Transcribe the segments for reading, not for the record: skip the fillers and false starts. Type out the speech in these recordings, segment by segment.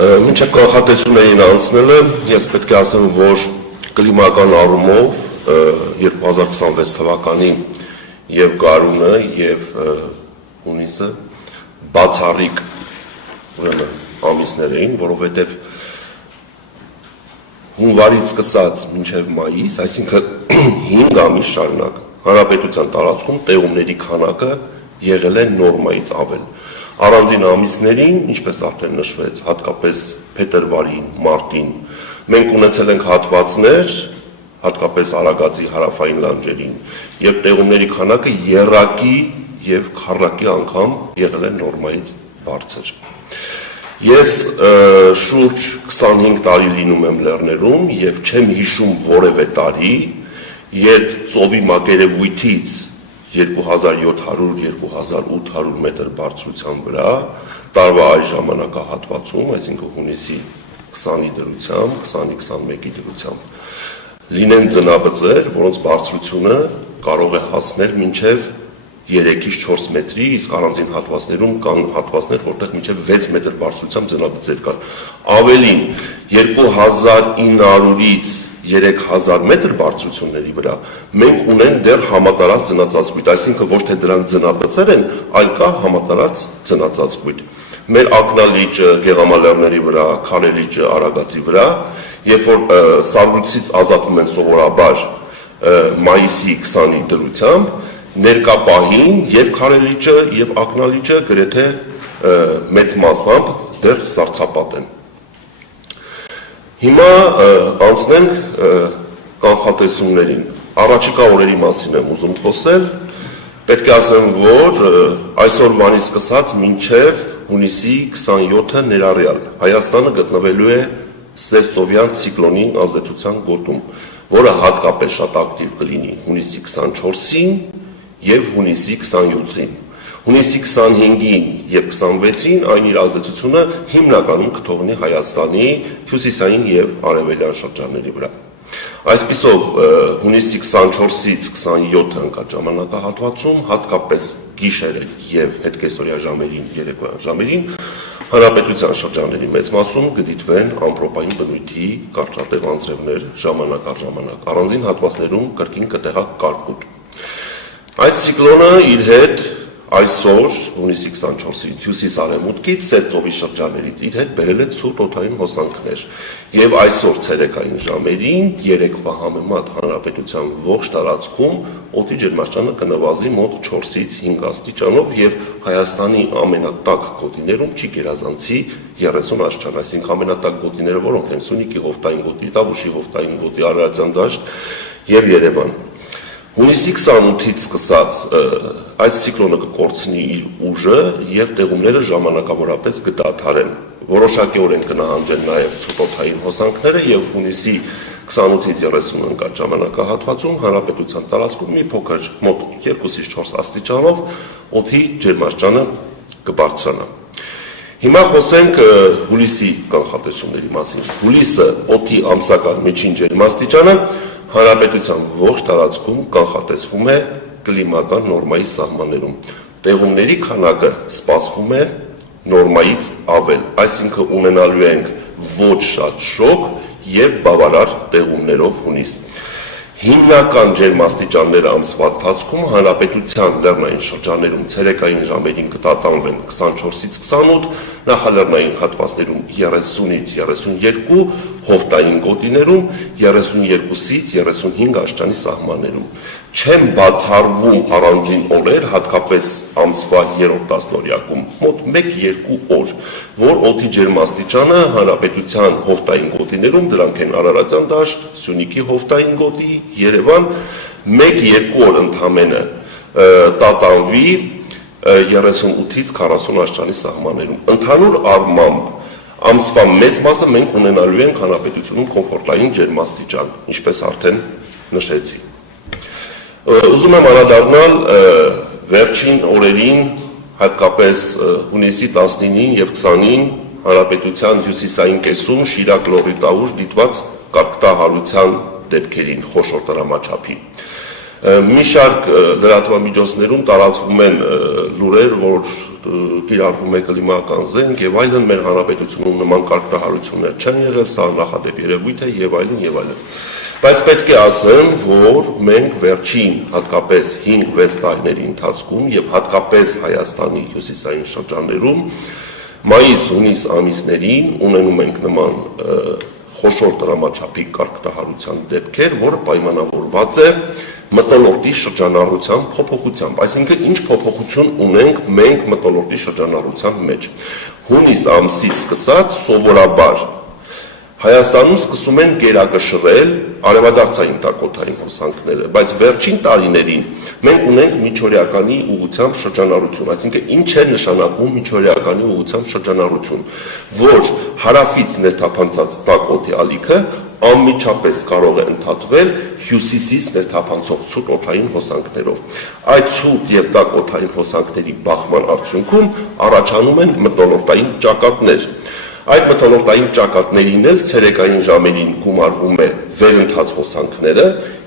Մինչև կանխատեսումներին անցնելը, ես պետք է ասեմ, որ կլիմական առումով 2026 թվականի և գարունը և հունիսը բացառիկ ամիսներ էին, որովհետև հունվարից սկսած մինչև մայիս, այսինքն 5 ամիս շարունակ հանրապետության տարածքում տեղումների քանակը եղել է նորմայից ավել։ Առանձին ամիսներին, ինչպես արդեն նշվեց, հատկապես փետրվարին, մարտին, մենք ունեցել ենք հատվածներ, հատկապես Արագածի հարավային լանջերին, եւ տեղումների քանակը եռակի եւ քառակի անգամ եղել է նորմայից բարձր։ Ես շուրջ 25 տարի լինում եմ լեռներում եւ չեմ հիշում որևէ տարի, երբ ծովի մակերևույթից 2700-2800 մետր բարձրության վրա տարվա այս ժամանակահատվածում, այսինքն հունիսի 20-ի դրությամբ, 20-21-ի դրությամբ, լինեն ձնաբծեր, որոնց բարձրությունը կարող է հասնել մինչև 3-ից 4 մետրի, իսկ առանձին հատվածներում կան հատվածներ, որտեղ մինչև 6 մետր բարձրությամբ ձնաբծեր կան։ Ավելին, 2900-ից 3000 մետր բարձրությունների վրա մենք ունենք դեռ համատարած ձնածածկույթ, այսինքն ոչ թե դրանք ձնաբծեր են, այլ կա համատարած ձնածածկույթ։ Մեր ակնալիճը Գեղամալեռների վրա, Քարելիճը Արագածի վրա, երբ որ սառույցից ազատվում են սովորաբար մայիսի 20-ի դրությամբ, ներկա պահին եւ Քարելիճը եւ ակնալիճը գրեթե մեծ մասամբ դեռ սառցապատ են։ Հիմա անցնենք կանխատեսումներին։ Առաջիկա օրերի մասին եմ ուզում խոսել։ Պետք է ասեմ, որ այսօրվանից սկսած մինչև հունիսի 27-ը ներառյալ Հայաստանը գտնվելու է սևծովյան ցիկլոնի ազդեցության գոտում, որը հատկապես շատ ակտիվ կլինի հունիսի 24-ին եւ հունիսի 27-ին։ Հունիսի 25-ին և 26-ին այն իր ազդեցությունը հիմնականում կթողնի Հայաստանի հյուսիսային և արևելյան շրջանների վրա։ Այսպիսով, հունիսի 24-ից 27-ը ընկած ժամանակահատվածում, հատկապես գիշերը և հետկեսօրյա ժամերին, երեկոյան ժամերին, հանրապետության շրջանների մեծ մասում կդիտվեն ամպրոպային բնույթի կարճատև անձրևներ ժամանակ առ ժամանակ, առանձին հատվածներում կրկին կտեղակ կարկուտ։ Այս ցիկլոնը իր հետ այսօր հունիսի 24-ին հյուսիս-արևմուտքից Սևծովի շրջաններից իր հետ բերել է ցուրտ օդային հոսանքներ եւ այսօր ցերեկային ժամերին երեկվա համեմատ հանրապետության ողջ տարածքում օդի ջերմաստիճանը կնվազի մոտ 4-ից 5 աստիճանով եւ Հայաստանի ամենատակ գոտիներում չի գերազանցի 30 աստիճան, այսինքն ամենատակ գոտիները որոնք են Սյունիքի հովտային գոտի, Տավուշի հովտային գոտի, Արարատյան դաշտ եւ Երևան։ Հունիսի 28-ից սկսած այս ցիկլոնը կկորցնի իր ուժը եւ տեղումները ժամանակավորապես կդադարեն։ Որոշակիորեն կնահանջեն նաեւ ցուրտօդային հոսանքները եւ հունիսի 28-ից 30 ընկած ժամանակահատվածում հանրապետության տարածքում մի փոքր մոտ 2-ից 4 աստիճանով օդի ջերմաստիճանը կբարձրանա։ Հիմա խոսենք հուլիսի կանխատեսումների մասին։ Հուլիսը օդի ամսական միջին ջերմաստիճանը հանրապետության ողջ տարածքում կանխատեսվում է կլիմական նորմայի սահմաններում։ Տեղումների քանակը սպասվում է նորմայից ավել, այսինքն ունենալու ենք ոչ շատ շոգ եւ բավարար տեղումներով հունիս։ Հիմնական ջերմաստիճանները ամսվա ընթացքում հանրապետության լեռնային շրջաններում ցերեկային ժամերին կտատանվեն 24-ից 28, նախալեռնային հատվածներում 30-ից 32, հովտային գոտիներում 32-ից 35 աստիճանի սահմաններում։ Չեն բացառվում առանձին օրեր, հատկապես ամսվա 3-րդ տասնօրյակում, մոտ 1-2 օր, որ օդի ջերմաստիճանը հանրապետության հովտային գոտիներում, դրանք են Արարատյան դաշտ, Սյունիքի հովտային գոտի, Երևան, 1-2 օր ընդամենը տատանվի 38-ից 40 աստիճանի սահմաններում։ Ընդհանուր առմամբ ամսվա մեծ մասը մենք ունենալու ենք հանրապետությունում կոմֆորտային ջերմաստիճան, ինչպես արդեն նշեցի։ Ուզում եմ անդրադառնալ վերջին օրերին, հատկապես հունիսի 19-ին եւ 20-ին հանրապետության հյուսիսային կեսում Շիրակ լոռի Տավուշ դիտված կարգտահարության դեպքերին խոշոր տրամաչափի։ Մի շարք լրատվամիջոցներում տարածվում են լուրեր, որ կիրառվում է կլիմայական զենք եւ այլն, մեր հանրապետությունում նման կարգահարություններ չեն եղել, սա նախադեպ երևույթ է եւ այլն եւ այլն։ Բայց պետք է ասեմ, որ մենք վերջին հատկապես 5-6 տարիների ընթացքում եւ հատկապես Հայաստանի հյուսիսային շրջաններում մայիս-հունիս ամիսներին ունենում ենք նման խոշոր դրամաչափի կարգահարության դեպքեր, որը պայմանավորված է մթնոլորտի շրջանառության փոփոխությամբ, այսինքն ինչ փոփոխություն ունենք մենք մթնոլորտի շրջանառության մեջ։ Հունիս ամսից սկսած սովորաբար Հայաստանում սկսում են գերակշռել արևադարձային տակոթային հոսանքները, բայց վերջին տարիներին մենք ունենք միջօրյականի ուղղությամբ շրջանառություն, այսինքն ինչ է նշանակում միջօրյականի ուղղությամբ շրջանառություն, որ հարավից ներթափանցած տակոթի ալիքը անմիջապես կարող է ընդհատվել հյուսիսից ներթափանցող ցուրտ օդային հոսանքներով։ Այդ ցուրտ եւ տաք օդային հոսանքների բախման արդյունքում առաջանում են մթնոլորտային ճակատներ։ Այդ մթնոլորտային ճակատներին էլ ցերեկային ժամերին գումարվում է վերընթաց հոսանքները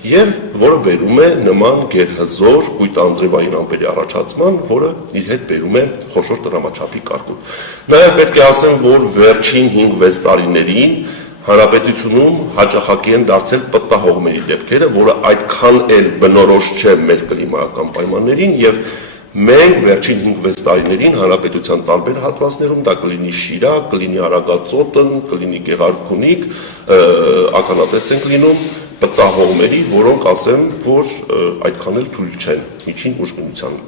եւ որը բերում է նման գերհզոր կույտանձրևային ամպերի առաջացման, որը իր հետ բերում է խոշոր դրամաչափի կարգուտ։ Նաեւ պետք է ասեմ, որ վերջին 5-6 տարիներին հանրապետությունում հաճախակի են դարձել պտտահողմերի դեպքերը, որը այդքան էլ բնորոշ չէ մեր կլիմայական պայմաններին եւ մենք վերջին 5-6 տարիներին հանրապետության տարբեր հատվածներում դա կլինի Շիրակ, կլինի Արագածոտն, կլինի Գեղարքունիք, ականատես ենք լինում պտտահողմերի, որոնք ասեմ, որ այդքան էլ թույլ չեն միջին ուժգնության